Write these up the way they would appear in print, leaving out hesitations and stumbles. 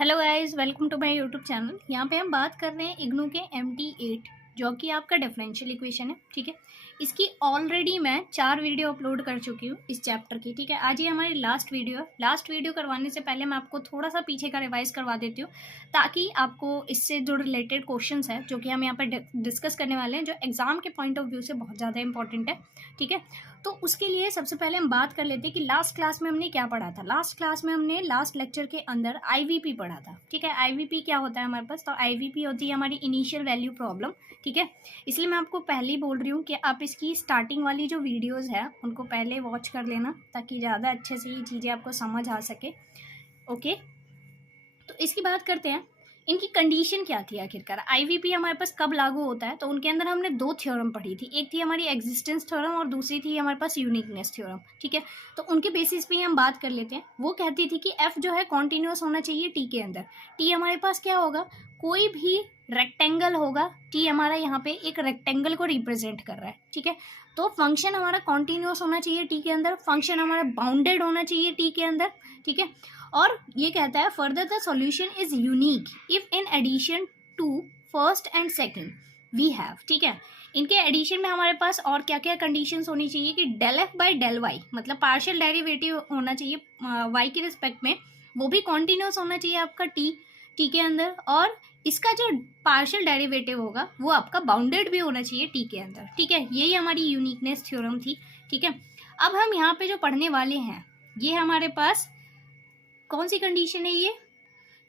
Hello guys, welcome to my YouTube channel. यहाँ पे हम बात कर रहे हैं इग्नू के MT8 जो कि आपका डिफरेंशियल इक्वेशन है। ठीक है, इसकी ऑलरेडी मैं 4 वीडियो अपलोड कर चुकी हूँ इस चैप्टर की। ठीक है, आज ये हमारी लास्ट वीडियो है। लास्ट वीडियो करवाने से पहले मैं आपको थोड़ा सा पीछे का रिवाइज करवा देती हूँ, ताकि आपको इससे जो रिलेटेड क्वेश्चंस है जो कि हम यहाँ पर डिस्कस करने वाले हैं, जो एग्जाम के पॉइंट ऑफ व्यू से बहुत ज़्यादा इंपॉर्टेंट है। ठीक है, तो उसके लिए सबसे पहले हम बात कर लेते हैं कि लास्ट क्लास में हमने क्या पढ़ा था। लास्ट क्लास में हमने लास्ट लेक्चर के अंदर आईवीपी पढ़ा था। ठीक है, आईवीपी क्या होता है हमारे पास, तो आईवीपी होती है हमारी इनिशियल वैल्यू प्रॉब्लम। ठीक है, इसलिए मैं आपको पहले ही बोल रही हूँ कि आप इसकी स्टार्टिंग वाली जो वीडियोस है उनको पहले वॉच कर लेना, ताकि ज़्यादा अच्छे से ये चीज़ें आपको समझ आ सके। ओके, तो इसकी बात करते हैं। इनकी कंडीशन क्या थी आखिरकार, आईवीपी हमारे पास कब लागू होता है। तो उनके अंदर हमने 2 थ्योरम पढ़ी थी, एक थी हमारी एग्जिस्टेंस थ्योरम और दूसरी थी हमारे पास यूनिकनेस थ्योरम। ठीक है, तो उनके बेसिस पे ही हम बात कर लेते हैं। वो कहती थी कि एफ जो है कॉन्टिन्यूस होना चाहिए टी के अंदर। टी हमारे पास क्या होगा, कोई भी रेक्टेंगल होगा। टी हमारा यहाँ पे एक रेक्टेंगल को रिप्रेजेंट कर रहा है। ठीक है, तो फंक्शन हमारा कॉन्टिन्यूस होना चाहिए टी के अंदर, फंक्शन हमारा बाउंडेड होना चाहिए टी के अंदर। ठीक है, और ये कहता है further the solution is unique if in addition to first and second we have. ठीक है, इनके एडिशन में हमारे पास और क्या क्या कंडीशंस होनी चाहिए कि del F by del Y, मतलब पार्शियल डेरिवेटिव होना चाहिए वाई के रिस्पेक्ट में, वो भी कॉन्टिन्यूस होना चाहिए आपका टी के अंदर, और इसका जो पार्शियल डेरिवेटिव होगा वो आपका बाउंडेड भी होना चाहिए टी के अंदर। ठीक है, यही हमारी यूनिकनेस थ्योरम थी। ठीक है, अब हम यहाँ पे जो पढ़ने वाले हैं ये हमारे पास कौन सी कंडीशन है ये।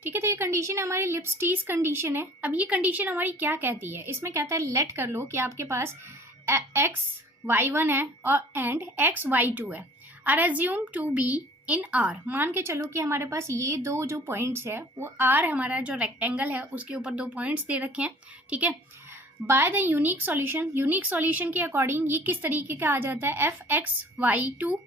ठीक है, तो ये कंडीशन हमारी लिप्स्टीज कंडीशन है। अब ये कंडीशन हमारी क्या कहती है, इसमें कहता है लेट कर लो कि आपके पास x y1 है और एंड x y2 है, are assume to be in R. मान के चलो कि हमारे पास ये दो जो पॉइंट्स है वो आर, हमारा जो रेक्टेंगल है उसके ऊपर 2 पॉइंट्स दे रखे हैं। ठीक है, by the unique solution, unique solution के अकॉर्डिंग ये किस तरीके का आ जाता है, f(x)(y2),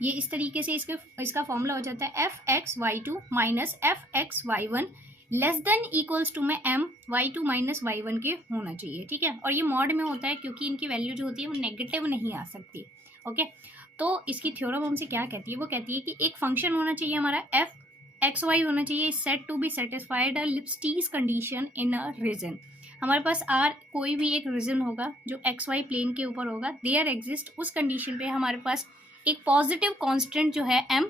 ये इस तरीके से इसका फॉर्मूला हो जाता है f(x)(y2) minus f(x)(y1) less than equals to में m(y2 माइनस y1) के होना चाहिए। ठीक है, और ये मॉड में होता है क्योंकि इनकी वैल्यू जो होती है वो नेगेटिव नहीं आ सकती। ओके, तो इसकी थ्योरम हमसे क्या कहती है, वो कहती है कि एक फंक्शन होना चाहिए हमारा f(x)(y) होना चाहिए set to be satisfied a Lipschitz condition in a region. हमारे पास आर कोई भी एक रीजन होगा जो XY प्लेन के ऊपर होगा, देयर एग्जिस्ट, उस कंडीशन पे हमारे पास एक पॉजिटिव कांस्टेंट जो है m,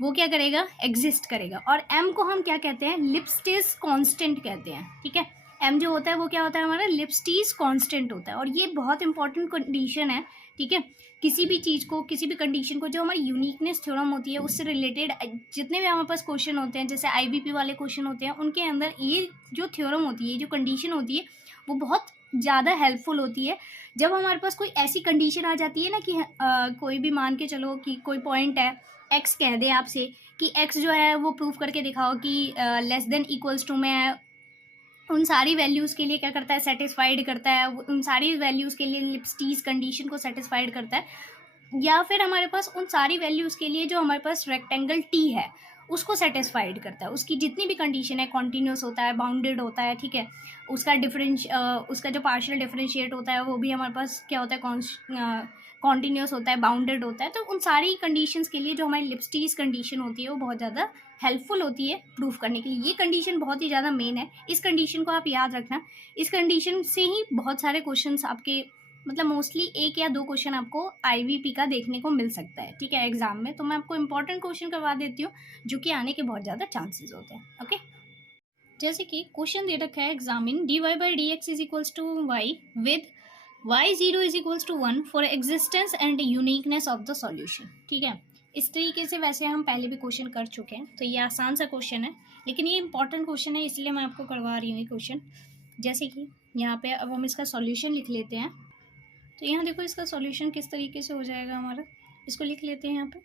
वो क्या करेगा, एग्जिस्ट करेगा। और m को हम क्या कहते हैं, लिप्स्टीज कांस्टेंट कहते हैं। ठीक है, m जो होता है वो क्या होता है, हमारा लिप्स्टीज कांस्टेंट होता है, और ये बहुत इंपॉर्टेंट कंडीशन है। ठीक है, किसी भी चीज़ को, किसी भी कंडीशन को, जो हमारी यूनिकनेस थ्योरम होती है उससे रिलेटेड जितने भी हमारे पास क्वेश्चन होते हैं, जैसे आईवीपी वाले क्वेश्चन होते हैं, उनके अंदर ये जो थ्योरम होती है, जो कंडीशन होती है, वो बहुत ज़्यादा हेल्पफुल होती है। जब हमारे पास कोई ऐसी कंडीशन आ जाती है ना कि कोई भी मान के चलो कि कोई पॉइंट है, एक्स कह दे आपसे कि एक्स जो है वो प्रूव करके दिखाओ कि लेस देन इक्वल्स टू में उन सारी वैल्यूज़ के लिए क्या करता है, सेटिस्फाइड करता है, उन सारी वैल्यूज़ के लिए लिप्स्टीज कंडीशन को सेटिस्फाइड करता है, या फिर हमारे पास उन सारी वैल्यूज़ के लिए जो हमारे पास रेक्टेंगल टी है उसको सेटिस्फाइड करता है, उसकी जितनी भी कंडीशन है, कॉन्टीन्यूस होता है, बाउंडेड होता है। ठीक है, उसका उसका जो पार्शियल डिफरेंशिएट होता है वो भी हमारे पास क्या होता है, कॉन्टीन्यूस होता है, बाउंडेड होता है। तो उन सारी कंडीशंस के लिए जो हमारी लिप्स्टीज कंडीशन होती है वो बहुत ज़्यादा हेल्पफुल होती है प्रूफ करने के लिए। ये कंडीशन बहुत ही ज़्यादा मेन है, इस कंडीशन को आप याद रखना। इस कंडीशन से ही बहुत सारे क्वेश्चंस आपके, मतलब मोस्टली 1 या 2 क्वेश्चन आपको आईवीपी का देखने को मिल सकता है। ठीक है, एग्जाम में। तो मैं आपको इंपॉर्टेंट क्वेश्चन करवा देती हूँ जो कि आने के बहुत ज़्यादा चांसेस होते हैं। ओके, जैसे कि क्वेश्चन दे रखा है, examine dy by D X is equals to Y with y0 is equals to 1 for existence and uniqueness of the solution. ठीक है, इस तरीके से वैसे हम पहले भी क्वेश्चन कर चुके हैं, तो ये आसान सा क्वेश्चन है, लेकिन ये इंपॉर्टेंट क्वेश्चन है इसलिए मैं आपको करवा रही हूँ ये क्वेश्चन। जैसे कि यहाँ पे अब हम इसका सॉल्यूशन लिख लेते हैं। तो यहाँ देखो इसका सॉल्यूशन किस तरीके से हो जाएगा हमारा, इसको लिख लेते हैं। यहाँ पे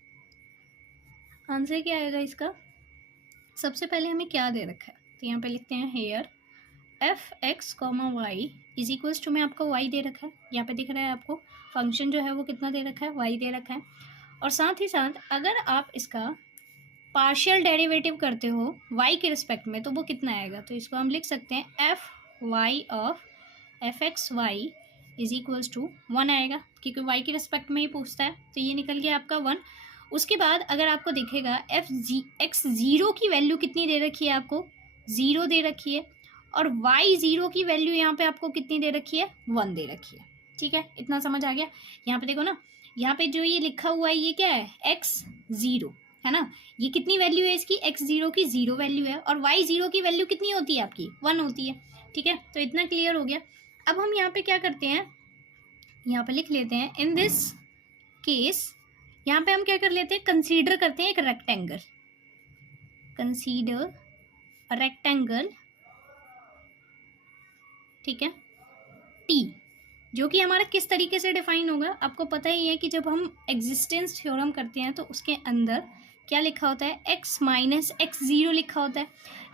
आंसर क्या आएगा इसका, सबसे पहले हमें क्या दे रखा है, तो यहाँ पे लिखते हैं hair f(x)(y) is equals to में आपको y दे रखा है, यहाँ पे दिख रहा है आपको फंक्शन जो है वो कितना दे रखा है, y दे रखा है। और साथ ही साथ अगर आप इसका पार्शियल डेरिवेटिव करते हो y के रिस्पेक्ट में तो वो कितना आएगा, तो इसको हम लिख सकते हैं f(y) of f(x)(y) is equals to 1 आएगा, क्योंकि y के रिस्पेक्ट में ही पूछता है, तो ये निकल गया आपका 1। उसके बाद अगर आपको दिखेगा एक्स ज़ीरो की वैल्यू कितनी दे रखी है, आपको 0 दे रखी है, और वाई ज़ीरो की वैल्यू यहाँ पे आपको कितनी दे रखी है, 1 दे रखी है। ठीक है, इतना समझ आ गया। यहाँ पे देखो ना, यहाँ पे जो ये लिखा हुआ है ये क्या है, x0 है ना, ये कितनी वैल्यू है इसकी, x0 की 0 वैल्यू है, और y0 की वैल्यू कितनी होती है आपकी, 1 होती है। ठीक है, तो इतना क्लियर हो गया। अब हम यहाँ पे क्या करते हैं, यहाँ पे लिख लेते हैं इन दिस केस, यहाँ पे हम क्या कर लेते हैं, कंसीडर करते हैं एक रेक्टेंगल, कंसीडर रेक्टेंगल, ठीक है, टी, जो कि हमारा किस तरीके से डिफाइन होगा, आपको पता ही है कि जब हम एग्जिस्टेंस थ्योरम करते हैं तो उसके अंदर क्या लिखा होता है, x माइनस x0 लिखा होता है।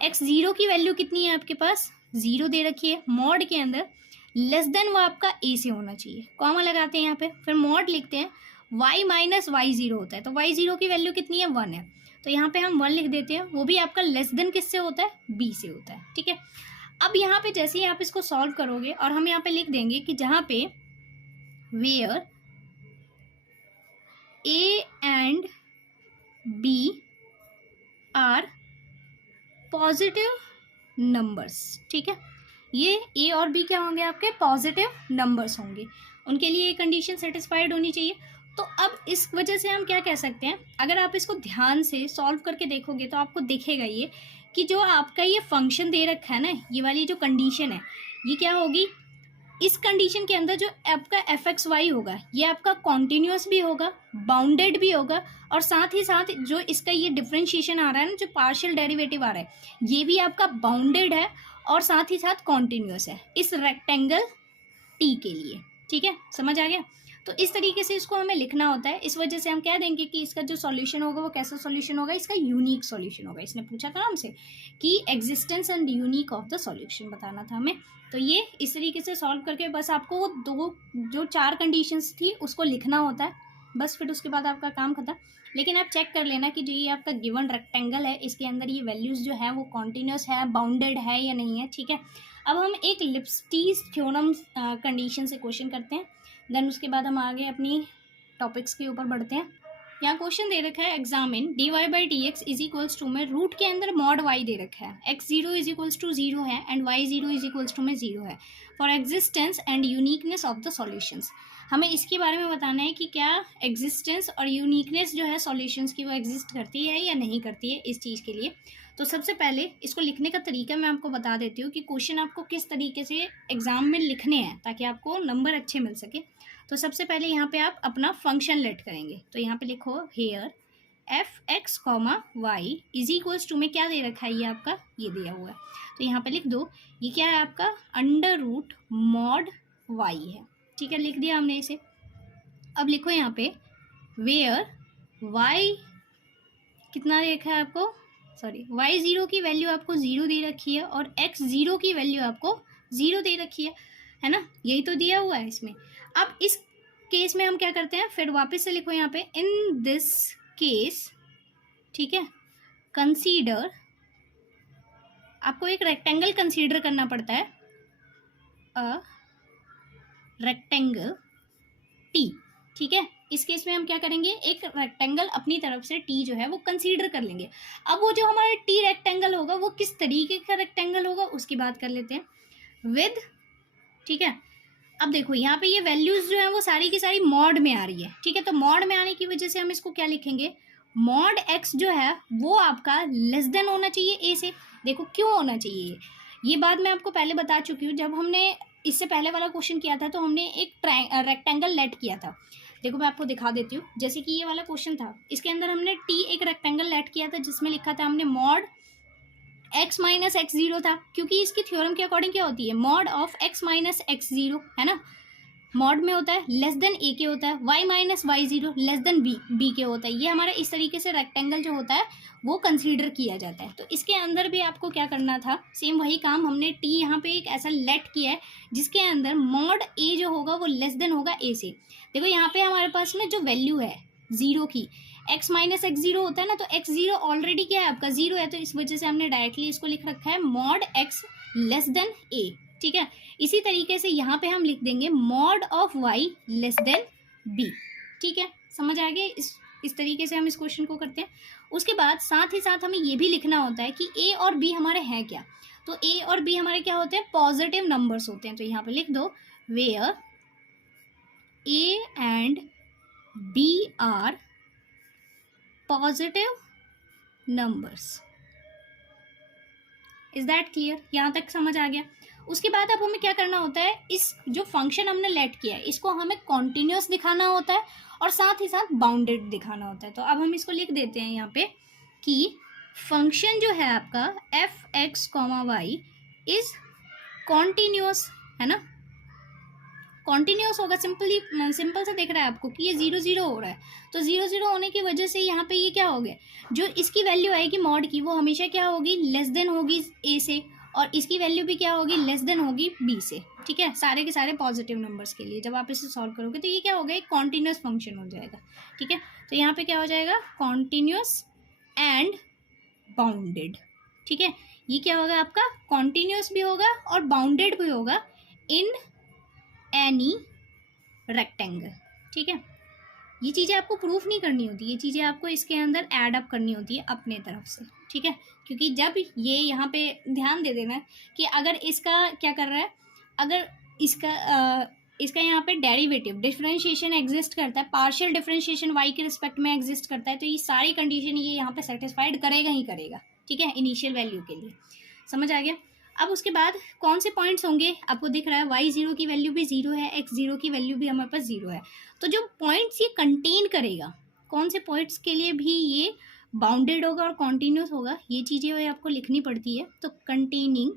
x0 की वैल्यू कितनी है आपके पास, 0 दे रखी है, मॉड के अंदर लेस देन वो आपका a से होना चाहिए, कॉमा लगाते हैं यहाँ पे, फिर मॉड लिखते हैं, y माइनस y0 होता है, तो y0 की वैल्यू कितनी है, 1 है, तो यहाँ पे हम 1 लिख देते हैं, वो भी आपका लेस देन किससे होता है, b से होता है। ठीक है, अब यहाँ पे जैसे ही आप इसको सॉल्व करोगे और हम यहाँ पे लिख देंगे कि जहाँ पे where a and b are positive numbers, ठीक है, ये a और b क्या होंगे, आपके पॉजिटिव नंबर्स होंगे, उनके लिए ये कंडीशन सेटिस्फाइड होनी चाहिए। तो अब इस वजह से हम क्या कह सकते हैं, अगर आप इसको ध्यान से सॉल्व करके देखोगे तो आपको दिखेगा ये कि जो आपका ये फंक्शन दे रखा है ना, ये वाली जो कंडीशन है, ये क्या होगी, इस कंडीशन के अंदर जो आपका एफ एक्स वाई होगा ये आपका कॉन्टिन्यूस भी होगा, बाउंडेड भी होगा, और साथ ही साथ जो इसका ये डिफरेंशिएशन आ रहा है ना, जो पार्शियल डेरिवेटिव आ रहा है, ये भी आपका बाउंडेड है और साथ ही साथ कॉन्टिन्यूस है इस रेक्टेंगल टी के लिए। ठीक है, समझ आ गया। तो इस तरीके से इसको हमें लिखना होता है, इस वजह से हम कह देंगे कि इसका जो सॉल्यूशन होगा वो कैसा सॉल्यूशन होगा, इसका यूनिक सॉल्यूशन होगा। इसने पूछा था हमसे कि existence and unique of the solution बताना था हमें, तो ये इस तरीके से सॉल्व करके बस आपको वो दो जो 4 कंडीशंस थी उसको लिखना होता है, बस फिर उसके बाद आपका काम खत्म। लेकिन आप चेक कर लेना कि जो ये आपका गिवन रेक्टेंगल है इसके अंदर ये वैल्यूज़ जो है वो कॉन्टिन्यूस है, बाउंडेड है या नहीं है। ठीक है, अब हम एक लिप्स्टीज थ्योरम कंडीशन से क्वेश्चन करते हैं, देन उसके बाद हम आगे अपनी टॉपिक्स के ऊपर बढ़ते हैं। यहाँ क्वेश्चन दे रखा है examine dy by D X is equals to में रूट के अंदर मॉड y दे रखा है, x0 इज इक्वल्स टू 0 है and y0 is equals to में 0 है for existence and uniqueness of the solutions. हमें इसके बारे में बताना है कि क्या एग्जिस्टेंस और यूनिकनेस जो है सॉल्यूशंस की वो एग्जिस्ट करती है या नहीं करती है इस चीज़ के लिए। तो सबसे पहले इसको लिखने का तरीका मैं आपको बता देती हूँ कि क्वेश्चन आपको किस तरीके से एग्जाम में लिखने हैं ताकि आपको नंबर अच्छे मिल सके। तो सबसे पहले यहाँ पे आप अपना फंक्शन लेट करेंगे, तो यहाँ पे लिखो here F X comma Y is equals to में क्या दे रखा है, ये आपका ये दिया हुआ है, तो यहाँ पे लिख दो ये क्या है आपका अंडर रूट मॉड वाई है। ठीक है, लिख दिया हमने इसे। अब लिखो यहाँ पे वेयर वाई कितना दे रखा है आपको, सॉरी y0 की वैल्यू आपको 0 दे रखी है और x0 की वैल्यू आपको 0 दे रखी है ना, यही तो दिया हुआ है इसमें। अब इस केस में हम क्या करते हैं, फिर वापस से लिखो यहाँ पे इन दिस केस, ठीक है, कंसीडर, आपको एक रेक्टेंगल कंसीडर करना पड़ता है, अ रेक्टेंगल टी। ठीक है, इस केस में हम क्या करेंगे, एक रेक्टेंगल अपनी तरफ से टी जो है वो कंसीडर कर लेंगे। अब वो जो हमारा टी रेक्टेंगल होगा वो किस तरीके का रेक्टेंगल होगा उसकी बात कर लेते हैं विद। ठीक है, अब देखो यहाँ पे ये वैल्यूज जो है वो सारी की सारी मॉड में आ रही है। ठीक है, तो मॉड में आने की वजह से हम इसको क्या लिखेंगे, मॉड एक्स जो है वो आपका लेस देन होना चाहिए ए से। देखो क्यों होना चाहिए, ये बात मैं आपको पहले बता चुकी हूँ, जब हमने इससे पहले वाला क्वेश्चन किया था तो हमने एक रेक्टेंगल लेट किया था। देखो मैं आपको दिखा देती हूँ, जैसे कि ये वाला क्वेश्चन था, इसके अंदर हमने टी एक रेक्टेंगल लेट किया था जिसमें लिखा था हमने मॉड x माइनस x0 था, क्योंकि इसकी थ्योरम के अकॉर्डिंग क्या होती है, mod of x minus x0 है ना, मॉड में होता है लेस देन ए के होता है, y minus y0 less than B के होता है। ये हमारा इस तरीके से रेक्टेंगल जो होता है वो कंसीडर किया जाता है। तो इसके अंदर भी आपको क्या करना था, सेम वही काम, हमने टी यहाँ पे एक ऐसा लेट किया है जिसके अंदर मॉड ए जो होगा वो लेस देन होगा ए से। देखो यहाँ पे हमारे पास में जो वैल्यू है 0 की, x माइनस x0 होता है ना, तो x0 ऑलरेडी क्या है आपका 0 है, तो इस वजह से हमने डायरेक्टली इसको लिख रखा है mod x less than a। ठीक है, इसी तरीके से यहाँ पे हम लिख देंगे mod of y less than b। ठीक है, समझ आ गया, इस इस तरीके से हम इस क्वेश्चन को करते हैं। उसके बाद साथ ही साथ हमें ये भी लिखना होता है कि ए और बी हमारे हैं क्या। तो ए और बी हमारे क्या होते हैं, पॉजिटिव नंबर्स होते हैं। तो यहाँ पे लिख दो where A and B are positive numbers. Is that clear? यहाँ तक समझ आ गया? उसके बाद अब हमें क्या करना होता है, इस जो फंक्शन हमने लेट किया है इसको हमें कॉन्टिन्यूस दिखाना होता है और साथ ही साथ बाउंडेड दिखाना होता है। तो अब हम इसको लिख देते हैं यहाँ पे कि फंक्शन जो है आपका F X comma Y is continuous, है ना, कॉन्टिन्यूस होगा। सिंपल से देख रहा है आपको कि ये 0 0 हो रहा है, तो 0 0 होने की वजह से यहाँ पे ये क्या हो गया, जो इसकी वैल्यू आएगी मॉड की वो हमेशा क्या होगी, लेस देन होगी ए से, और इसकी वैल्यू भी क्या होगी, लेस देन होगी बी से। ठीक है, सारे के सारे पॉजिटिव नंबर्स के लिए जब आप इसे सॉल्व करोगे तो ये क्या होगा, एक कॉन्टिन्यूस फंक्शन हो जाएगा। ठीक है, तो यहाँ पे क्या हो जाएगा, कॉन्टिन्यूस एंड बाउंडेड। ठीक है, ये क्या होगा आपका, कॉन्टिन्यूस भी होगा और बाउंडेड भी होगा इन एनी रेक्टेंगल। ठीक है, ये चीज़ें आपको प्रूफ नहीं करनी होती, ये चीज़ें आपको इसके अंदर ऐड अप करनी होती है अपने तरफ से। ठीक है, क्योंकि जब ये यहाँ पे ध्यान दे देना कि अगर इसका क्या कर रहा है, अगर इसका यहाँ पे डेरिवेटिव डिफरेंशिएशन एग्जिस्ट करता है, पार्शियल डिफरेंशिएशन वाई के रिस्पेक्ट में एग्जिस्ट करता है, तो ये सारी कंडीशन ये यहाँ पे सेटिस्फाइड करेगा ही करेगा। ठीक है, इनिशियल वैल्यू के लिए। समझ आ गया? अब उसके बाद कौन से पॉइंट्स होंगे, आपको दिख रहा है वाई 0 की वैल्यू भी 0 है, एक्स 0 की वैल्यू भी हमारे पास 0 है। तो जो पॉइंट्स ये कंटेन करेगा, कौन से पॉइंट्स के लिए भी ये बाउंडेड होगा और कॉन्टिन्यूस होगा, ये चीज़ें आपको लिखनी पड़ती है। तो कंटेनिंग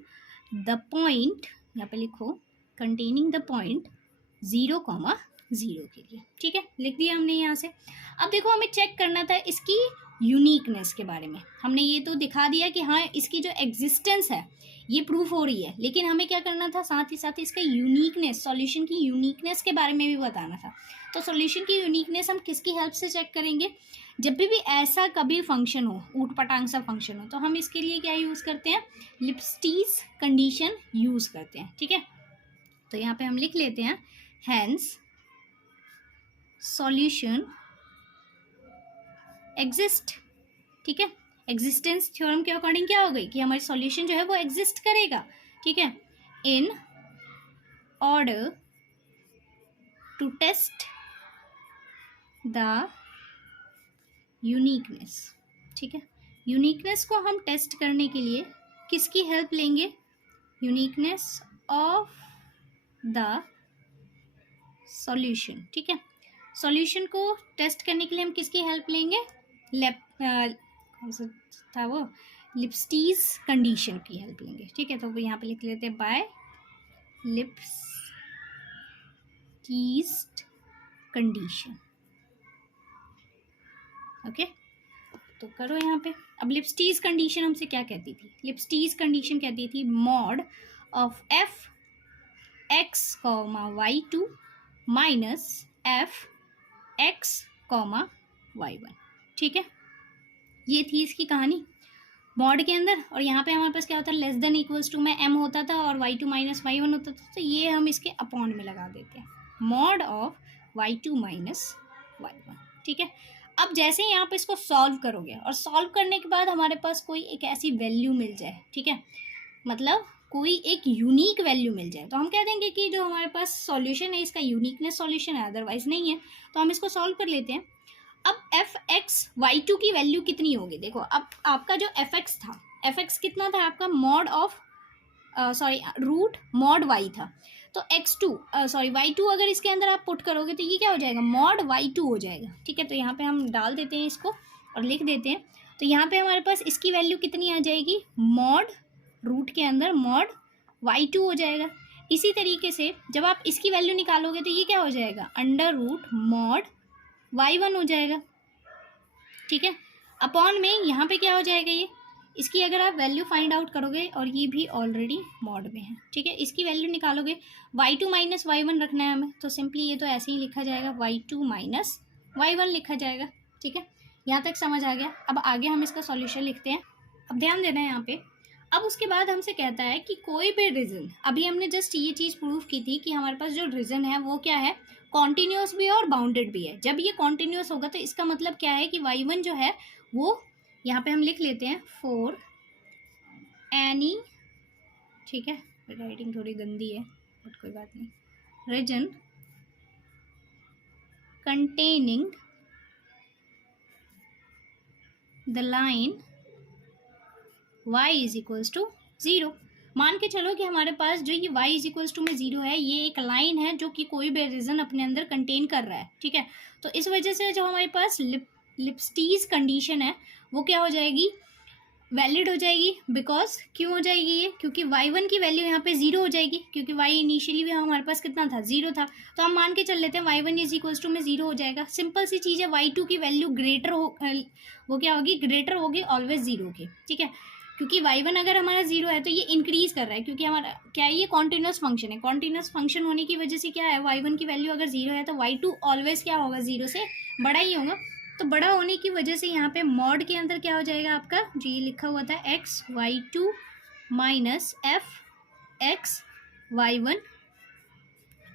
द पॉइंट, यहाँ पे लिखो कंटेनिंग द पॉइंट 0,0 के लिए। ठीक है, लिख दिया हमने यहाँ से। अब देखो हमें चेक करना था इसकी यूनिकनेस के बारे में। हमने ये तो दिखा दिया कि हाँ इसकी जो एग्जिस्टेंस है ये प्रूफ हो रही है, लेकिन हमें क्या करना था, साथ ही साथ इसका यूनिकनेस, सॉल्यूशन की यूनिकनेस के बारे में भी बताना था। तो सॉल्यूशन की यूनिकनेस हम किसकी हेल्प से चेक करेंगे, जब भी ऐसा कभी फंक्शन हो, ऊट पटांग सा फंक्शन हो, तो हम इसके लिए क्या यूज़ करते हैं, लिप्स्टीज कंडीशन यूज़ करते हैं। ठीक है, तो यहाँ पे हम लिख लेते हैं हैंस सॉल्यूशन एग्जिस्ट। ठीक है, एग्जिस्टेंस थ्योरम के अकॉर्डिंग क्या हो गई कि हमारी सॉल्यूशन जो है वो एग्जिस्ट करेगा। ठीक है, in order to test the uniqueness. ठीक है, यूनिकनेस को हम टेस्ट करने के लिए किसकी हेल्प लेंगे, यूनिकनेस ऑफ द सॉल्यूशन। ठीक है, सॉल्यूशन को टेस्ट करने के लिए हम किसकी हेल्प लेंगे, कौन सा था वो, लिप्स्टीज कंडीशन की हेल्प लेंगे। ठीक है, तो यहाँ पे लिख लेते हैं बाय लिप्स्टीज कंडीशन। ओके, तो करो यहाँ पे। अब लिप्स्टीज कंडीशन हमसे क्या कहती थी, लिप्स्टीज कंडीशन कहती थी mod of F X comma Y two minus F X comma Y one. ठीक है, ये थी इसकी कहानी मॉड के अंदर। और यहाँ पे हमारे पास क्या होता है, लेस देन इक्वल्स टू में m होता था और y2 माइनस y1 होता था, तो ये हम इसके अपॉन में लगा देते हैं, mod of y2 minus y1। ठीक है, अब जैसे यहाँ पे इसको सॉल्व करोगे और सॉल्व करने के बाद हमारे पास कोई एक ऐसी वैल्यू मिल जाए, ठीक है, मतलब कोई एक यूनिक वैल्यू मिल जाए, तो हम कह देंगे कि जो हमारे पास सॉल्यूशन है इसका यूनिकनेस सॉल्यूशन है, अदरवाइज नहीं है। तो हम इसको सॉल्व कर लेते हैं। अब एफ एक्स वाई टू की वैल्यू कितनी होगी, देखो अब आपका जो एफ एक्स था, एफ एक्स कितना था आपका, mod of root mod Y था, तो एक्स टू वाई टू अगर इसके अंदर आप पुट करोगे तो ये क्या हो जाएगा, मॉड वाई टू हो जाएगा। ठीक है, तो यहाँ पे हम डाल देते हैं इसको और लिख देते हैं। तो यहाँ पे हमारे पास इसकी वैल्यू कितनी आ जाएगी, मॉड रूट के अंदर मॉड वाई टू हो जाएगा। इसी तरीके से जब आप इसकी वैल्यू निकालोगे तो ये क्या हो जाएगा, under root mod Y one हो जाएगा। ठीक है, अपॉन में यहाँ पे क्या हो जाएगा, ये इसकी अगर आप वैल्यू फाइंड आउट करोगे और ये भी ऑलरेडी मॉड में है। ठीक है, इसकी वैल्यू निकालोगे, Y two minus Y one रखना है हमें, तो सिंपली ये तो ऐसे ही लिखा जाएगा, Y two minus Y one लिखा जाएगा। ठीक है, यहाँ तक समझ आ गया। अब आगे हम इसका सॉल्यूशन लिखते हैं। अब ध्यान देना है यहाँ पे। अब उसके बाद हमसे कहता है कि कोई भी रीज़न, अभी हमने जस्ट ये चीज़ प्रूव की थी कि हमारे पास जो रीज़न है वो क्या है, कॉन्टिन्यूस भी है और बाउंडेड भी है। जब ये कॉन्टिन्यूस होगा तो इसका मतलब क्या है कि y1 जो है वो यहाँ पे हम लिख लेते हैं फॉर एनी, ठीक है, राइटिंग थोड़ी गंदी है बट कोई बात नहीं, region containing the line y is equals to 0। मान के चलो कि हमारे पास जो ये y इज इक्वल्स टू में 0 है, ये एक लाइन है जो कि कोई भी रीजन अपने अंदर कंटेन कर रहा है, ठीक है। तो इस वजह से जो हमारे पास लिप्स्टीज कंडीशन है वो क्या हो जाएगी, वैलिड हो जाएगी। बिकॉज क्यों हो जाएगी ये, क्योंकि y1 की वैल्यू यहाँ पे 0 हो जाएगी, क्योंकि y इनिशियली भी हमारे पास कितना था, 0 था। तो हम मान के चल लेते हैं y1 इज इक्वल्स टू में 0 हो जाएगा। सिंपल सी चीज़ है, y2 की वैल्यू ग्रेटर हो, वो क्या होगी, ग्रेटर होगी ऑलवेज 0 की, ठीक है। क्योंकि y1 अगर हमारा 0 है तो ये इंक्रीज कर रहा है, क्योंकि हमारा क्या है, ये कॉन्टिन्यूस फंक्शन है। कॉन्टिन्यूस फंक्शन होने की वजह से क्या है, y1 की वैल्यू अगर 0 है तो y2 ऑलवेज क्या होगा, 0 से बड़ा ही होगा। तो बड़ा होने की वजह से यहाँ पे मॉड के अंदर क्या हो जाएगा आपका, जो ये लिखा हुआ था xy2 माइनस f(x)y1,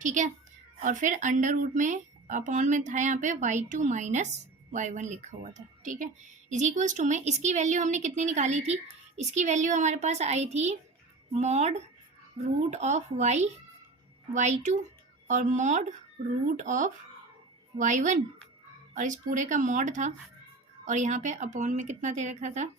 ठीक है। और फिर अंडर रूट में अपॉन में था यहाँ पे y2 माइनस y1 लिखा हुआ था, ठीक है, इज इक्वल्स टू में इसकी वैल्यू हमने कितनी निकाली थी, इसकी वैल्यू हमारे पास आई थी मॉड रूट ऑफ y2 और मॉड रूट ऑफ y1, और इस पूरे का मॉड था, और यहाँ पे अपॉन में कितना दे रखा था,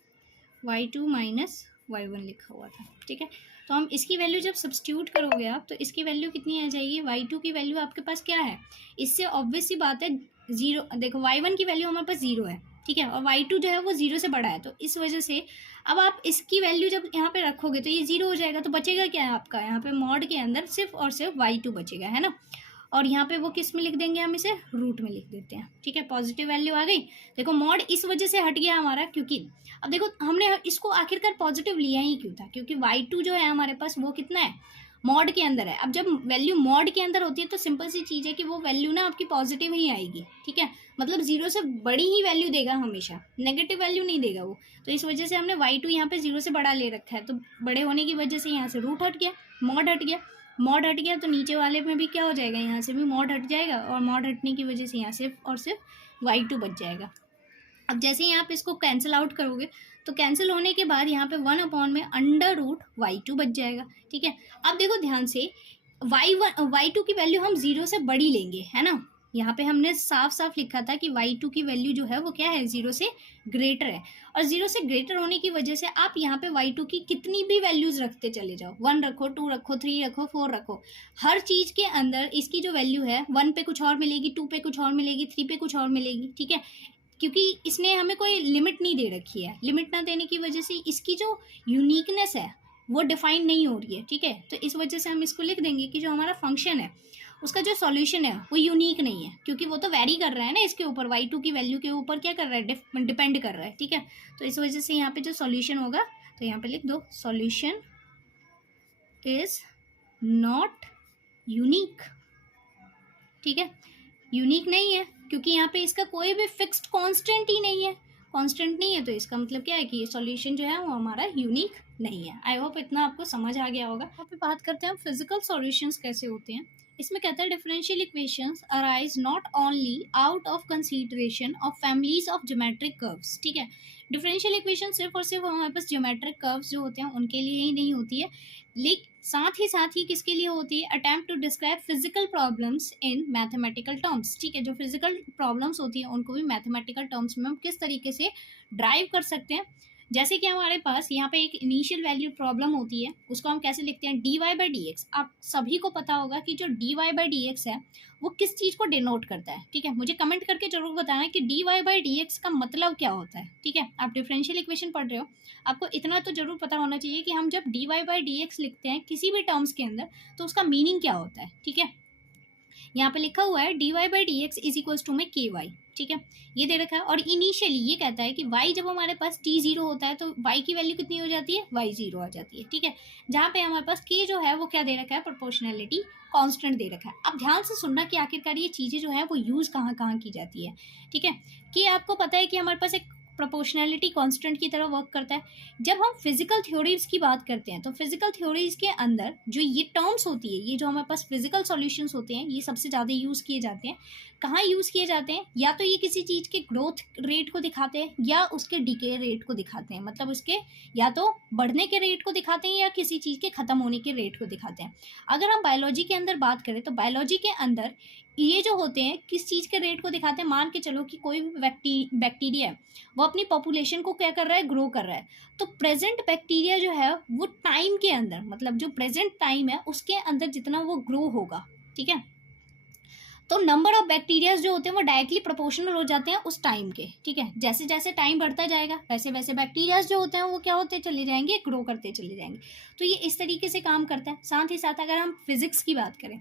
y2 माइनस y1 लिखा हुआ था, ठीक है। तो हम इसकी वैल्यू जब सब्स्टिट्यूट करोगे आप तो इसकी वैल्यू कितनी आ जाएगी, y2 की वैल्यू आपके पास क्या है, इससे ऑब्वियस सी बात है 0, देखो y1 की वैल्यू हमारे पास 0 है, ठीक है, और y2 जो है वो 0 से बड़ा है। तो इस वजह से अब आप इसकी वैल्यू जब यहाँ पे रखोगे तो ये 0 हो जाएगा, तो बचेगा क्या है आपका, यहाँ पे मॉड के अंदर सिर्फ और सिर्फ y2 बचेगा, है ना। और यहाँ पे वो किस में लिख देंगे, हम इसे रूट में लिख देते हैं, ठीक है। पॉजिटिव वैल्यू आ गई। देखो मॉड इस वजह से हट गया हमारा, क्योंकि अब देखो हमने इसको आखिरकार पॉजिटिव लिया ही क्यों था, क्योंकि y2 जो है हमारे पास वो कितना है, मॉड के अंदर है। अब जब वैल्यू मॉड के अंदर होती है तो सिंपल सी चीज़ है कि वो वैल्यू ना आपकी पॉजिटिव ही आएगी, ठीक है, मतलब 0 से बड़ी ही वैल्यू देगा, हमेशा नेगेटिव वैल्यू नहीं देगा वो। तो इस वजह से हमने y2 यहाँ पे 0 से बड़ा ले रखा है, तो बड़े होने की वजह से यहाँ से रूट हट गया, मॉड हट गया। मॉड हट गया तो नीचे वाले में भी क्या हो जाएगा, यहाँ से भी मॉड हट जाएगा, और मॉड हटने की वजह से यहाँ सिर्फ और सिर्फ y2 बच जाएगा। अब जैसे ही आप इसको कैंसिल आउट करोगे तो कैंसिल होने के बाद यहाँ पे 1 अपॉन में अंडर रूट y2 बच जाएगा, ठीक है। अब देखो ध्यान से, y2 की वैल्यू हम 0 से बड़ी लेंगे, है ना। यहाँ पे हमने साफ साफ लिखा था कि y2 की वैल्यू जो है वो क्या है, 0 से ग्रेटर है, और 0 से ग्रेटर होने की वजह से आप यहाँ पे y2 की कितनी भी वैल्यूज रखते चले जाओ, 1 रखो, 2 रखो, 3 रखो, 4 रखो, हर चीज़ के अंदर इसकी जो वैल्यू है 1 पे कुछ और मिलेगी, 2 पे कुछ और मिलेगी, 3 पे कुछ और मिलेगी, ठीक है, क्योंकि इसने हमें कोई लिमिट नहीं दे रखी है। लिमिट ना देने की वजह से इसकी जो यूनिकनेस है वो डिफाइन नहीं हो रही है, ठीक है। तो इस वजह से हम इसको लिख देंगे कि जो हमारा फंक्शन है उसका जो सॉल्यूशन है वो यूनिक नहीं है, क्योंकि वो तो वैरी कर रहा है ना इसके ऊपर, y2 की वैल्यू के ऊपर क्या कर रहा है, डिपेंड कर रहा है, ठीक है। तो इस वजह से यहाँ पे जो सॉल्यूशन होगा, तो यहाँ पे लिख दो सॉल्यूशन इज नॉट यूनिक, ठीक है, यूनिक नहीं है, क्योंकि यहाँ पे इसका कोई भी फिक्स्ड कांस्टेंट ही नहीं है, कांस्टेंट नहीं है, तो इसका मतलब क्या है कि ये सॉल्यूशन जो है वो हमारा यूनिक नहीं है। आई होप इतना आपको समझ आ गया होगा। यहाँ पे बात करते हैं फिजिकल सॉल्यूशंस कैसे होते हैं। इसमें कहता है differential equations arise not only out of consideration of families of geometric curves, ठीक है। डिफरेंशियल इक्वेशन सिर्फ और सिर्फ हमारे पास ज्योमेट्रिक कर्व्स जो होते हैं उनके लिए ही नहीं होती है, लेकिन साथ ही किसके लिए होती है, attempt to describe physical problems in mathematical terms, ठीक है। जो फिजिकल प्रॉब्लम्स होती है उनको भी मैथमेटिकल टर्म्स में हम किस तरीके से ड्राइव कर सकते हैं। जैसे कि हमारे पास यहाँ पे एक इनिशियल वैल्यू प्रॉब्लम होती है, उसको हम कैसे लिखते हैं, dy/dx। आप सभी को पता होगा कि जो dy/dx है वो किस चीज़ को डिनोट करता है, ठीक है। मुझे कमेंट करके जरूर बताना कि dy/dx का मतलब क्या होता है, ठीक है। आप डिफरेंशियल इक्वेशन पढ़ रहे हो, आपको इतना तो जरूर पता होना चाहिए कि हम जब dy/dx लिखते हैं किसी भी टर्म्स के अंदर तो उसका मीनिंग क्या होता है, ठीक है। यहाँ पे लिखा हुआ है dy/dx इज इक्वल्स टू में ky, ठीक है, ये दे रखा है। और इनिशियली ये कहता है कि y जब हमारे पास t0 होता है तो y की वैल्यू कितनी हो जाती है, y0 आ जाती है, ठीक है। जहाँ पे हमारे पास k जो है वो क्या दे रखा है, प्रोपोर्शनैलिटी कांस्टेंट दे रखा है। अब ध्यान से सुनना कि आखिरकार ये चीज़ें जो है वो यूज़ कहाँ कहाँ की जाती है, ठीक है। कि आपको पता है कि हमारे पास एक प्रोपोर्शनैलिटी कांस्टेंट की तरह वर्क करता है। जब हम फिजिकल थ्योरीज की बात करते हैं तो फिजिकल थ्योरीज के अंदर जो ये टर्म्स होती है, ये जो हमारे पास फिजिकल सॉल्यूशंस होते हैं, ये सबसे ज़्यादा यूज़ किए जाते हैं। कहाँ यूज़ किए जाते हैं? या तो ये किसी चीज़ के ग्रोथ रेट को दिखाते हैं या उसके डिके रेट को दिखाते हैं, मतलब उसके या तो बढ़ने के रेट को दिखाते हैं या किसी चीज़ के ख़त्म होने के रेट को दिखाते हैं। अगर हम बायोलॉजी के अंदर बात करें तो बायोलॉजी के अंदर ये जो होते हैं किस चीज़ के रेट को दिखाते हैं? मान के चलो कि कोई भी बैक्टीरिया है, वो अपनी पॉपुलेशन को क्या कर रहा है? ग्रो कर रहा है। तो प्रेजेंट बैक्टीरिया जो है वो टाइम के अंदर, मतलब जो प्रेजेंट टाइम है उसके अंदर जितना वो ग्रो होगा, ठीक है, तो नंबर ऑफ बैक्टीरियाज जो होते हैं वो डायरेक्टली प्रोपोर्शनल हो जाते हैं उस टाइम के, ठीक है। जैसे जैसे टाइम बढ़ता जाएगा वैसे वैसे बैक्टीरियाज जो होते हैं वो क्या होते चले जाएंगे? ग्रो करते चले जाएंगे। तो ये इस तरीके से काम करता है। साथ ही साथ अगर हम फिजिक्स की बात करें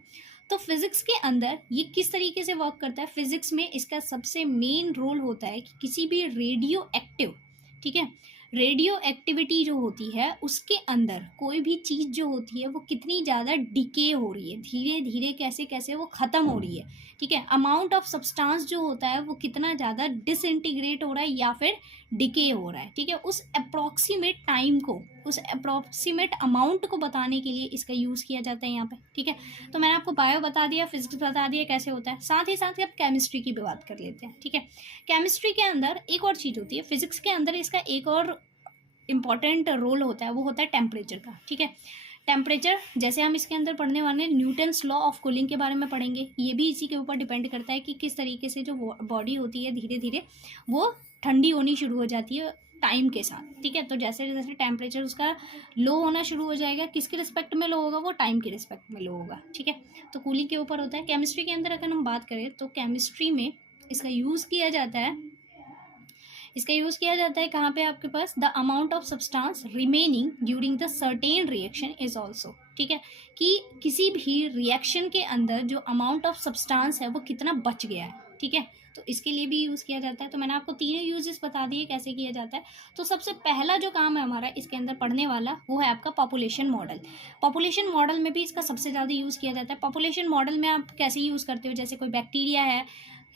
तो फिजिक्स के अंदर ये किस तरीके से वर्क करता है? फिजिक्स में इसका सबसे मेन रोल होता है कि किसी भी रेडियो एक्टिव, ठीक है, रेडियो एक्टिविटी जो होती है उसके अंदर कोई भी चीज़ जो होती है वो कितनी ज़्यादा डिके हो रही है, धीरे धीरे कैसे कैसे वो ख़त्म हो रही है, ठीक है। अमाउंट ऑफ सब्सटेंस जो होता है वो कितना ज़्यादा डिसइंटीग्रेट हो रहा है या फिर डिके हो रहा है, ठीक है। उस अप्रॉक्सीमेट टाइम को, उस अप्रॉक्सीमेट अमाउंट को बताने के लिए इसका यूज़ किया जाता है यहाँ पे, ठीक है। तो मैंने आपको बायो बता दिया, फिजिक्स बता दिया कैसे होता है। साथ ही साथ अब केमिस्ट्री की भी बात कर लेते हैं, ठीक है। केमिस्ट्री के अंदर एक और चीज़ होती है, फिजिक्स के अंदर इसका एक और इम्पॉर्टेंट रोल होता है, वो होता है टेम्परेचर का, ठीक है। टेम्परेचर जैसे हम इसके अंदर पढ़ने वाले न्यूटन्स लॉ ऑफ कूलिंग के बारे में पढ़ेंगे, ये भी इसी के ऊपर डिपेंड करता है कि किस तरीके से जो बॉडी होती है धीरे धीरे वो ठंडी होनी शुरू हो जाती है टाइम के साथ, ठीक है। तो जैसे जैसे टेम्परेचर उसका लो होना शुरू हो जाएगा, किसके रिस्पेक्ट में लो होगा? वो टाइम के रिस्पेक्ट में लो होगा, ठीक है। तो कूलिंग के ऊपर होता है। केमिस्ट्री के अंदर अगर हम बात करें तो केमिस्ट्री में इसका यूज़ किया जाता है, इसका यूज़ किया जाता है कहाँ पे? आपके पास the amount of substance remaining during the certain reaction is also, ठीक है, कि किसी भी रिएक्शन के अंदर जो अमाउंट ऑफ सब्सटेंस है वो कितना बच गया है, ठीक है। तो इसके लिए भी यूज़ किया जाता है। तो मैंने आपको तीनों यूजेस बता दिए कैसे किया जाता है। तो सबसे पहला जो काम है हमारा इसके अंदर पढ़ने वाला वो है आपका पॉपुलेशन मॉडल। पॉपुलेशन मॉडल में भी इसका सबसे ज़्यादा यूज़ किया जाता है। पॉपुलेशन मॉडल में आप कैसे यूज़ करते हो? जैसे कोई बैक्टीरिया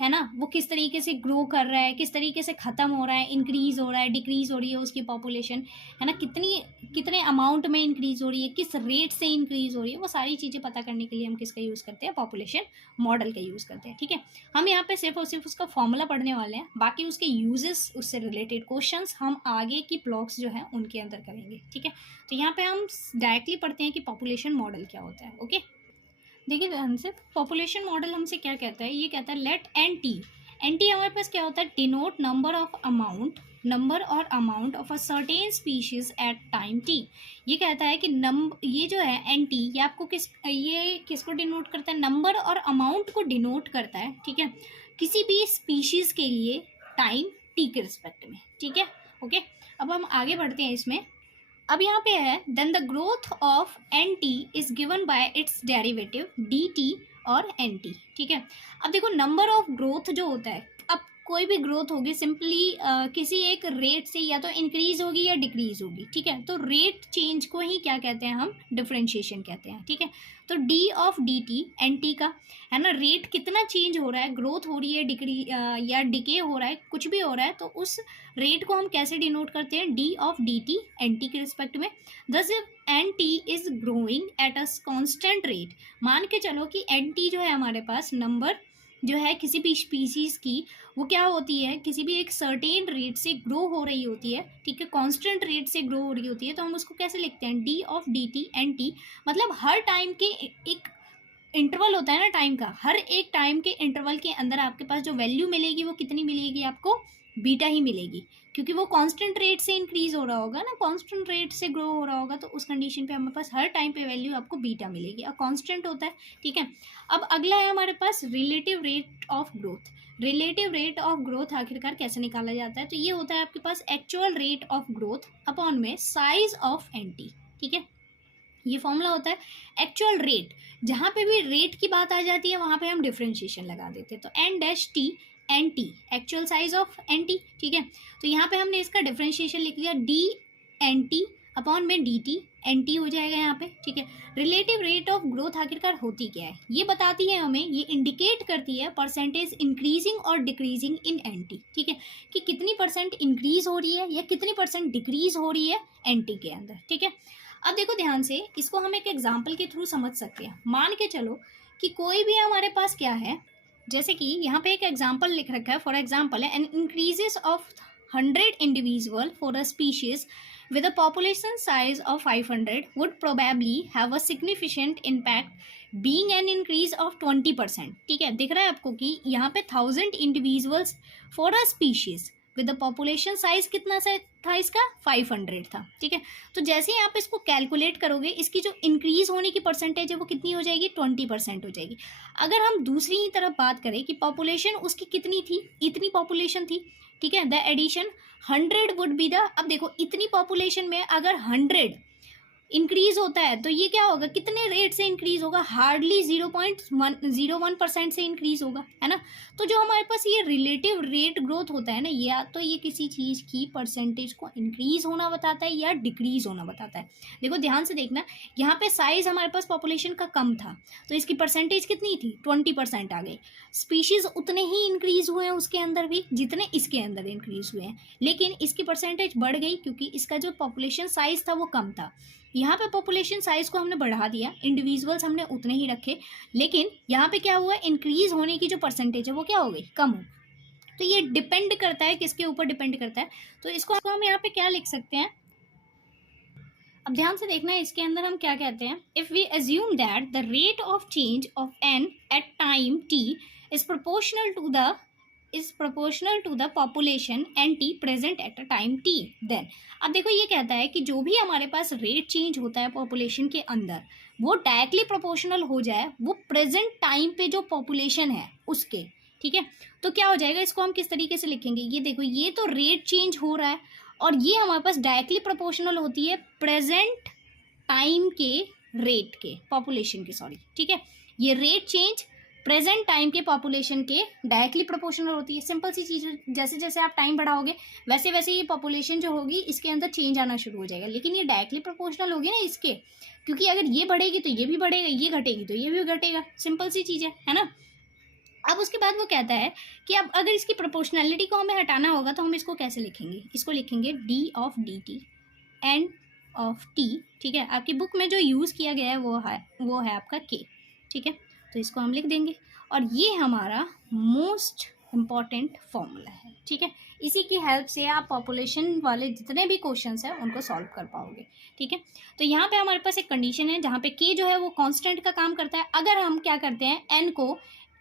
है ना, वो किस तरीके से ग्रो कर रहा है, किस तरीके से ख़त्म हो रहा है, इंक्रीज़ हो रहा है, डिक्रीज़ हो रही है उसकी पॉपुलेशन, है ना, कितने अमाउंट में इंक्रीज़ हो रही है, किस रेट से इंक्रीज़ हो रही है, वो सारी चीज़ें पता करने के लिए हम किसका यूज़ करते हैं? पॉपुलेशन मॉडल का यूज़ करते हैं, ठीक है। हम यहाँ पे सिर्फ और सिर्फ उसका फॉर्मूला पढ़ने वाले हैं, बाकी उसके यूजेस, उससे रिलेटेड क्वेश्चंस हम आगे की ब्लॉक्स जो हैं उनके अंदर करेंगे, ठीक है। तो यहाँ पे हम डायरेक्टली पढ़ते हैं कि पॉपुलेशन मॉडल क्या होता है। ओके, देखिए ध्यान से, पॉपुलेशन मॉडल हमसे क्या कहता है? ये कहता है लेट एन टी हमारे पास क्या होता है? डिनोट नंबर और amount of a certain species eight time T. ये कहता है कि ये जो है एन टी, ये किसको डिनोट करता है? नंबर और अमाउंट को डिनोट करता है, ठीक है, किसी भी स्पीशीज के लिए टाइम टी के रिस्पेक्ट में, ठीक है। ओके, अब हम आगे बढ़ते हैं इसमें। अब यहाँ पे है then the growth of N T is given by its derivative D T और एन टी, ठीक है। अब देखो नंबर ऑफ ग्रोथ जो होता है, अब कोई भी ग्रोथ होगी सिंपली किसी एक रेट से या तो इंक्रीज होगी या डिक्रीज होगी, ठीक है। तो रेट चेंज को ही क्या कहते हैं? हम डिफरेंशिएशन कहते हैं, ठीक है। तो D of D T N T का है ना, रेट कितना चेंज हो रहा है, ग्रोथ हो रही है या डिके हो रहा है, कुछ भी हो रहा है, तो उस रेट को हम कैसे डिनोट करते हैं? D of D T N T के रिस्पेक्ट में। Thus if N T is growing at a constant rate, मान के चलो कि एन टी जो है हमारे पास नंबर जो है किसी भी स्पीसीज की, वो क्या होती है? किसी भी एक सर्टेन रेट से ग्रो हो रही होती है, ठीक है, कांस्टेंट रेट से ग्रो हो रही होती है, तो हम उसको कैसे लिखते हैं? D of D T N T. मतलब हर टाइम के एक इंटरवल होता है ना टाइम का, हर एक टाइम के इंटरवल के अंदर आपके पास जो वैल्यू मिलेगी वो कितनी मिलेगी? आपको बीटा ही मिलेगी, क्योंकि वो कांस्टेंट रेट से इंक्रीज हो रहा होगा ना, कांस्टेंट रेट से ग्रो हो रहा होगा, तो उस कंडीशन पे हमारे पास हर टाइम पे वैल्यू आपको बीटा मिलेगी और कांस्टेंट होता है, ठीक है। अब अगला है हमारे पास relative rate of growth. Relative rate of growth आखिरकार कैसे निकाला जाता है? तो ये होता है आपके पास actual rate of growth upon में साइज ऑफ एन टी, ठीक है। ये फॉर्मूला होता है एक्चुअल रेट, जहाँ पे भी रेट की बात आ जाती है वहाँ पे हम डिफरेंशिएशन लगा देते हैं। तो N dash T N T, actual size of N T, ठीक है। तो यहाँ पे हमने इसका डिफरेंशिएशन लिख लिया डी एन टी अपॉन में डी टी एन टी हो जाएगा यहाँ पे, ठीक है। रिलेटिव रेट ऑफ ग्रोथ आखिरकार होती क्या है, ये बताती है हमें, ये इंडिकेट करती है परसेंटेज इंक्रीजिंग और डिक्रीजिंग इन एन टी, ठीक है, कि कितनी परसेंट इंक्रीज हो रही है या कितनी परसेंट डिक्रीज हो रही है एन टी के अंदर, ठीक है। अब देखो ध्यान से, इसको हम एक एग्जाम्पल के थ्रू समझ सकते हैं। मान के चलो कि कोई भी हमारे पास क्या है, जैसे कि यहाँ पे एक एग्जाम्पल लिख रखा है, फॉर एग्जाम्पल है an increases of 100 individual for a species with a population size of 500 would probably have a significant impact being an increase of 20%, ठीक है। दिख रहा है आपको कि यहाँ पे 1000 individuals for a species with the population size कितना सा था इसका, 500 था, ठीक है। तो जैसे ही आप इसको कैलकुलेट करोगे, इसकी जो इंक्रीज होने की परसेंटेज है वो कितनी हो जाएगी, 20% हो जाएगी। अगर हम दूसरी तरफ बात करें कि पॉपुलेशन उसकी कितनी थी, इतनी पॉपुलेशन थी, ठीक है, the addition 100 would be the, अब देखो इतनी पॉपुलेशन में अगर 100 इंक्रीज होता है तो ये क्या होगा, कितने रेट से इंक्रीज होगा, हार्डली 0.01% से इंक्रीज होगा, है ना। तो जो हमारे पास ये रिलेटिव रेट ग्रोथ होता है ना, या तो ये किसी चीज़ की परसेंटेज को इंक्रीज होना बताता है या डिक्रीज होना बताता है। देखो ध्यान से देखना, यहाँ पे साइज हमारे पास पॉपुलेशन का कम था तो इसकी परसेंटेज कितनी थी, 20% आ गई। स्पीशीज उतने ही इंक्रीज हुए हैं उसके अंदर भी जितने इसके अंदर इंक्रीज हुए हैं, लेकिन इसकी परसेंटेज बढ़ गई क्योंकि इसका जो पॉपुलेशन साइज था वो कम था। यहाँ पे पॉपुलेशन साइज को हमने बढ़ा दिया, इंडिविजुअल्स हमने उतने ही रखे, लेकिन यहाँ पे क्या हुआ, इंक्रीज होने की जो परसेंटेज है वो क्या हो गई, कम हो। तो ये डिपेंड करता है, किसके ऊपर डिपेंड करता है, तो इसको हम यहाँ पे क्या लिख सकते हैं। अब ध्यान से देखना है, इसके अंदर हम क्या कहते हैं, if we assume that the rate of change of N at time T is proportional to the population N T present at a time T, then, अब देखो ये कहता है कि जो भी हमारे पास रेट चेंज होता है पॉपुलेशन के अंदर वो डायरेक्टली प्रोपोर्शनल हो जाए वो प्रेजेंट टाइम पे जो पॉपुलेशन है उसके, ठीक है। तो क्या हो जाएगा, इसको हम किस तरीके से लिखेंगे, ये देखो ये तो रेट चेंज हो रहा है और ये हमारे पास डायरेक्टली प्रोपोर्शनल होती है प्रेजेंट टाइम के रेट के, पॉपुलेशन के, सॉरी, ठीक है। ये रेट चेंज प्रेजेंट टाइम के पॉपुलेशन के डायरेक्टली प्रोपोर्शनल होती है। सिंपल सी चीज़, जैसे जैसे आप टाइम बढ़ाओगे वैसे वैसे ये पॉपुलेशन जो होगी इसके अंदर चेंज आना शुरू हो जाएगा, लेकिन ये डायरेक्टली प्रोपोर्शनल होगी ना इसके, क्योंकि अगर ये बढ़ेगी तो ये भी बढ़ेगा, ये घटेगी तो ये भी घटेगा, सिंपल सी चीज़ है ना। अब उसके बाद वो कहता है कि अब अगर इसकी प्रोपोर्शनैलिटी को हमें हटाना होगा तो हम इसको कैसे लिखेंगे, इसको लिखेंगे D of D T end of T, ठीक है। आपकी बुक में जो यूज़ किया गया है वो है आपका के, ठीक है। तो इसको हम लिख देंगे और ये हमारा मोस्ट इम्पॉर्टेंट फॉर्मूला है, ठीक है। इसी की हेल्प से आप पॉपुलेशन वाले जितने भी क्वेश्चंस हैं उनको सॉल्व कर पाओगे, ठीक है। तो यहाँ पे हमारे पास एक कंडीशन है जहाँ पे के जो है वो कांस्टेंट का काम करता है। अगर हम क्या करते हैं,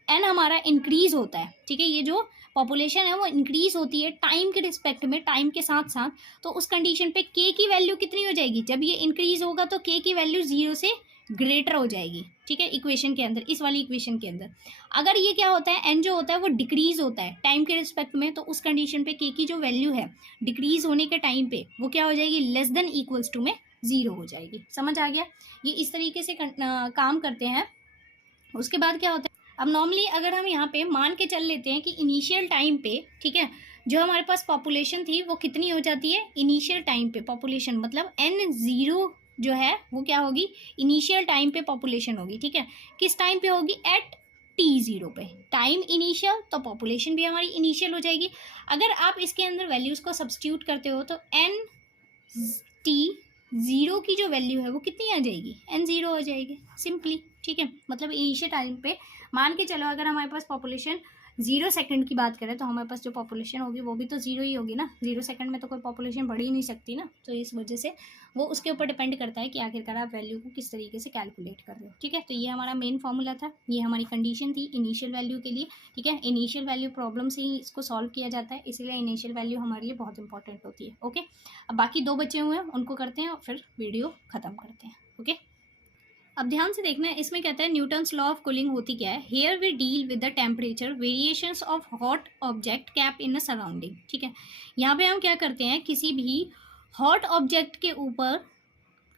एन हमारा इंक्रीज होता है, ठीक है, ये जो पॉपुलेशन है वो इंक्रीज होती है टाइम के रिस्पेक्ट में, टाइम के साथ साथ, तो उस कंडीशन पे के की वैल्यू कितनी हो जाएगी, जब ये इंक्रीज होगा तो के की वैल्यू 0 से ग्रेटर हो जाएगी, ठीक है, इक्वेशन के अंदर, इस वाली इक्वेशन के अंदर। अगर ये क्या होता है, एन जो होता है वो डिक्रीज होता है टाइम के रिस्पेक्ट में, तो उस कंडीशन पे के की जो वैल्यू है डिक्रीज होने के टाइम पे वो क्या हो जाएगी, लेस देन इक्वल्स टू में 0 हो जाएगी। समझ आ गया, ये इस तरीके से काम करते हैं। उसके बाद क्या होता है, अब नॉर्मली अगर हम यहाँ पे मान के चल लेते हैं कि इनिशियल टाइम पे, ठीक है, जो हमारे पास पॉपुलेशन थी वो कितनी हो जाती है, इनिशियल टाइम पे पॉपुलेशन मतलब N0 जो है वो क्या होगी, इनिशियल टाइम पे पॉपुलेशन होगी, ठीक है। किस टाइम पे होगी, एट T0 पे, टाइम इनिशियल तो पॉपुलेशन भी हमारी इनिशियल हो जाएगी। अगर आप इसके अंदर वैल्यूज़ को सब्स्टिट्यूट करते हो तो T0 की जो वैल्यू है वो कितनी आ जाएगी, N0 हो जाएगी सिंपली, ठीक है। मतलब इनिशियल टाइम पे मान के चलो अगर हमारे पास पॉपुलेशन 0 सेकंड की बात करें तो हमारे पास जो पॉपुलेशन होगी वो भी तो 0 ही होगी ना, 0 सेकंड में तो कोई पॉपुलेशन बढ़ ही नहीं सकती ना। तो इस वजह से वो उसके ऊपर डिपेंड करता है कि आखिरकार आप वैल्यू को किस तरीके से कैलकुलेट कर रहे हो, ठीक है। तो ये हमारा मेन फॉर्मूला था, ये हमारी कंडीशन थी इनिशियल वैल्यू के लिए, ठीक है। इनिशियल वैल्यू प्रॉब्लम से ही इसको सॉल्व किया जाता है, इसीलिए इनिशियल वैल्यू हमारे लिए बहुत इंपॉर्टेंट होती है, ओके। अब बाकी 2 बचे हुए हैं उनको करते हैं और फिर वीडियो ख़त्म करते हैं, ओके। अब ध्यान से देखना है, इसमें कहता है न्यूटन्स लॉ ऑफ कूलिंग होती क्या है, here we deal with the temperature variations of hot object kept in a surrounding, ठीक है। यहाँ पे हम क्या करते हैं, किसी भी हॉट ऑब्जेक्ट के ऊपर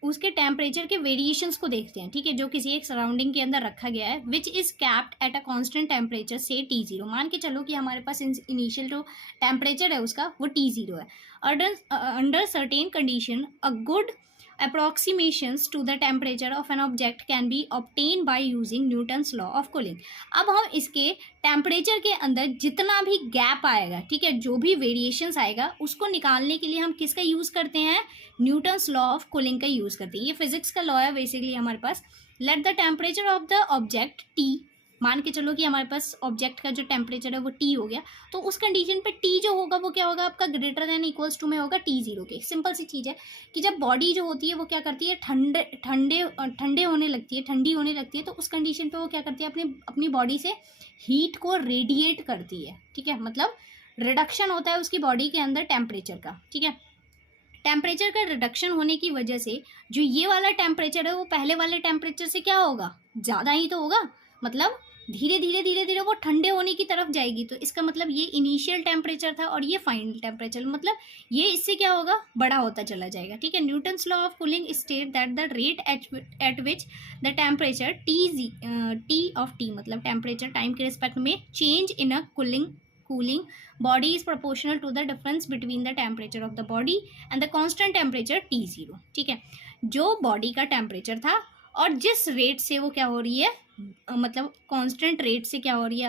उसके टेम्परेचर के वेरिएशंस को देखते हैं, ठीक है, जो किसी एक सराउंडिंग के अंदर रखा गया है, which is kept at a constant temperature से T0। मान के चलो कि हमारे पास इनिशियल जो टेम्परेचर है उसका वो T0 है। Under certain condition a good approximations to the temperature of an object can be obtained by using Newton's law of cooling। अब हम इसके टेम्परेचर के अंदर जितना भी गैप आएगा, ठीक है, जो भी वेरिएशंस आएगा उसको निकालने के लिए हम किसका यूज़ करते हैं, न्यूटन्स लॉ ऑफ कूलिंग का यूज़ करते हैं। ये फिजिक्स का लॉ है बेसिकली हमारे पास। Let the temperature of the object T, मान के चलो कि हमारे पास ऑब्जेक्ट का जो टेम्परेचर है वो टी हो गया, तो उस कंडीशन पे टी जो होगा वो क्या होगा आपका, ग्रेटर देन इक्वल्स टू में होगा T0 के। सिंपल सी चीज़ है कि जब बॉडी जो होती है वो क्या करती है, ठंडे होने लगती है, ठंडी होने लगती है, तो उस कंडीशन पे वो क्या करती है, अपनी बॉडी से हीट को रेडिएट करती है, ठीक है, मतलब रिडक्शन होता है उसकी बॉडी के अंदर टेम्परेचर का, ठीक है। टेम्परेचर का रिडक्शन होने की वजह से जो ये वाला टेम्परेचर है वो पहले वाले टेम्परेचर से क्या होगा, ज़्यादा ही तो होगा, मतलब धीरे धीरे वो ठंडे होने की तरफ जाएगी। तो इसका मतलब ये इनिशियल टेम्परेचर था और ये फाइनल टेम्परेचर, मतलब ये इससे क्या होगा, बड़ा होता चला जाएगा, ठीक है। Newton's law of cooling state that the rate at which the temperature T of T, मतलब टेम्परेचर टाइम के रिस्पेक्ट में change in a cooling body is proportional to the difference between the temperature of the body and the constant temperature T0, ठीक है। जो body का temperature था और जिस रेट से वो क्या हो रही है, मतलब कांस्टेंट रेट से क्या हो रही है,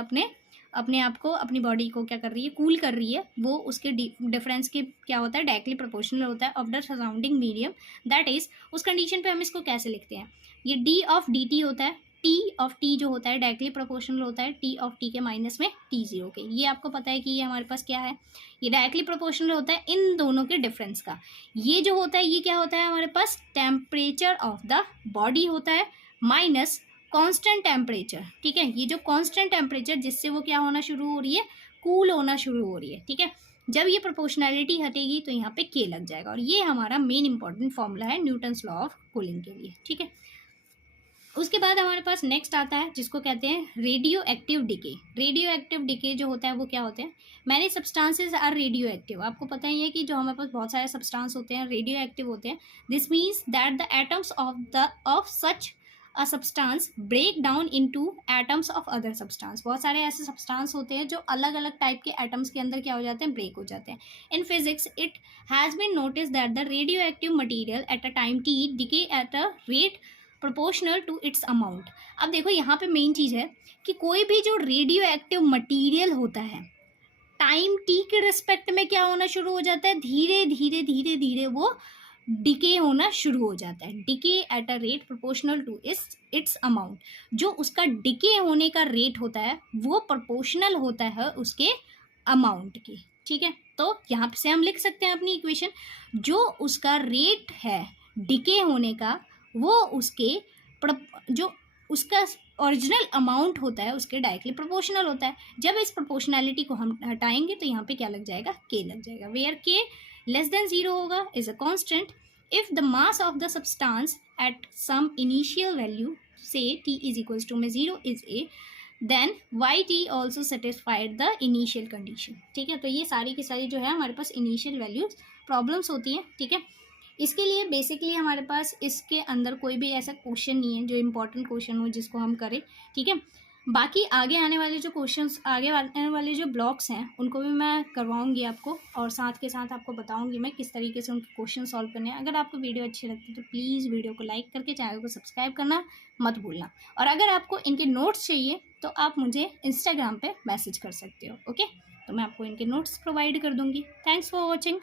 अपने आप को, अपनी बॉडी को क्या कर रही है, कूल कर रही है, वो उसके डिफरेंस के क्या होता है, डायरेक्टली प्रोपोर्शनल होता है of the surrounding medium. That is, उस कंडीशन पे हम इसको कैसे लिखते हैं, ये डी ऑफ डी टी होता है, टी ऑफ टी जो होता है डायरेक्टली प्रोपोर्शनल होता है टी ऑफ टी के माइनस में T0 के। ये आपको पता है कि ये हमारे पास क्या है, ये डायरेक्टली प्रोपोर्शनल होता है इन दोनों के डिफरेंस का। ये जो होता है ये क्या होता है हमारे पास, टेम्परेचर ऑफ द बॉडी होता है माइनस कांस्टेंट टेम्परेचर, ठीक है। ये जो कांस्टेंट टेम्परेचर जिससे वो क्या होना शुरू हो रही है, कूल होना शुरू हो रही है, ठीक है। जब ये प्रोपोर्शनैलिटी हटेगी तो यहाँ पे के लग जाएगा, और ये हमारा मेन इंपॉर्टेंट फॉर्मूला है न्यूटन्स लॉ ऑफ कूलिंग के लिए, ठीक है। उसके बाद हमारे पास नेक्स्ट आता है जिसको कहते हैं radioactive decay. Radioactive decay जो होता है वो क्या होते हैं, many substances are radioactive. आपको पता ही है कि जो हमारे पास बहुत सारे सब्सटेंस होते हैं रेडियो एक्टिव होते हैं। This means that the atoms of such a substance break down into atoms of other substance. बहुत सारे ऐसे सब्सटेंस होते हैं जो अलग अलग टाइप के एटम्स के अंदर क्या हो जाते हैं, ब्रेक हो जाते हैं। In physics it has been notice that the radioactive material at a time T decay at a rate proportional to its amount. अब देखो यहाँ पे मेन चीज़ है कि कोई भी जो रेडियो एक्टिव मटीरियल होता है टाइम टी के रिस्पेक्ट में क्या होना शुरू हो जाता है, धीरे धीरे वो डिके होना शुरू हो जाता है। Decay at a rate proportional to its amount. जो उसका डिके होने का रेट होता है वो प्रोपोर्शनल होता है उसके अमाउंट की, ठीक है। तो यहाँ से हम लिख सकते हैं अपनी इक्वेशन, जो उसका रेट है डिके होने का वो उसके जो उसका ओरिजिनल अमाउंट होता है उसके डायरेक्टली प्रोपोर्शनल होता है। जब इस प्रोपोर्शनैलिटी को हम हटाएंगे तो यहाँ पे क्या लग जाएगा, के लग जाएगा। वेयर के लेस देन 0 होगा is a constant if the mass of the substance at some initial value से t इज इक्वल्स टू में 0 is a then Y T also satisfied the initial condition, ठीक है। तो ये सारी की सारी जो है हमारे पास इनिशियल वैल्यूज प्रॉब्लम्स होती हैं, ठीक है। इसके लिए बेसिकली हमारे पास इसके अंदर कोई भी ऐसा क्वेश्चन नहीं है जो इम्पोर्टेंट क्वेश्चन हो जिसको हम करें, ठीक है। बाकी आगे आने वाले जो क्वेश्चंस, आगे आने वाले जो ब्लॉक्स हैं उनको भी मैं करवाऊंगी आपको, और साथ के साथ आपको बताऊंगी मैं किस तरीके से उनके क्वेश्चन सॉल्व करने हैं। अगर आपको वीडियो अच्छी लगती है तो प्लीज़ वीडियो को लाइक करके चैनल को सब्सक्राइब करना मत भूलना। और अगर आपको इनके नोट्स चाहिए तो आप मुझे इंस्टाग्राम पर मैसेज कर सकते हो, ओके। तो मैं आपको इनके नोट्स प्रोवाइड कर दूँगी। Thanks for watching.